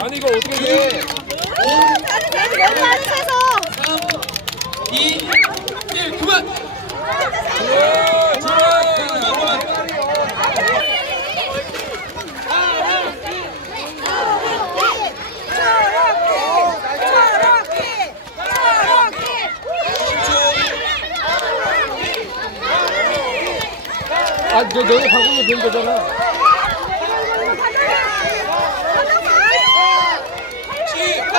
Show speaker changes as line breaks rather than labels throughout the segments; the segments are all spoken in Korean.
아니 이거 어떻게 돼?
너무 많이 세서
2, 1, 그만!
아, 너 너네 바꾸면 되는 거잖아.
7, 9,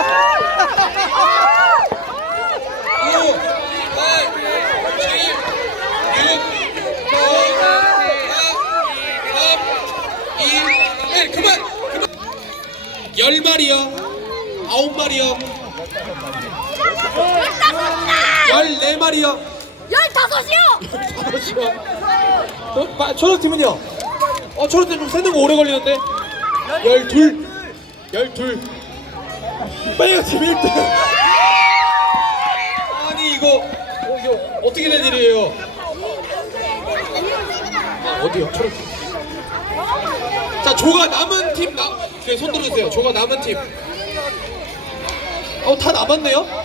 8, 7, 6, 5, 4, 3, 2, 1, 그만! 그만! 10마리요. 9마리요. 14마리요.
열다섯이요!
어, 마- 초록팀은요? 어, 초록팀 좀 세는 거 오래 걸리는데? 열둘. 열둘. 빨간 팀 1등. 아니, 이거, 어, 이거 어떻게 된 일이에요? 아, 어디요? 초록팀. 자, 조가 남은 팀, 나, 네, 손 들어주세요. 조가 남은 팀. 어, 다 남았네요?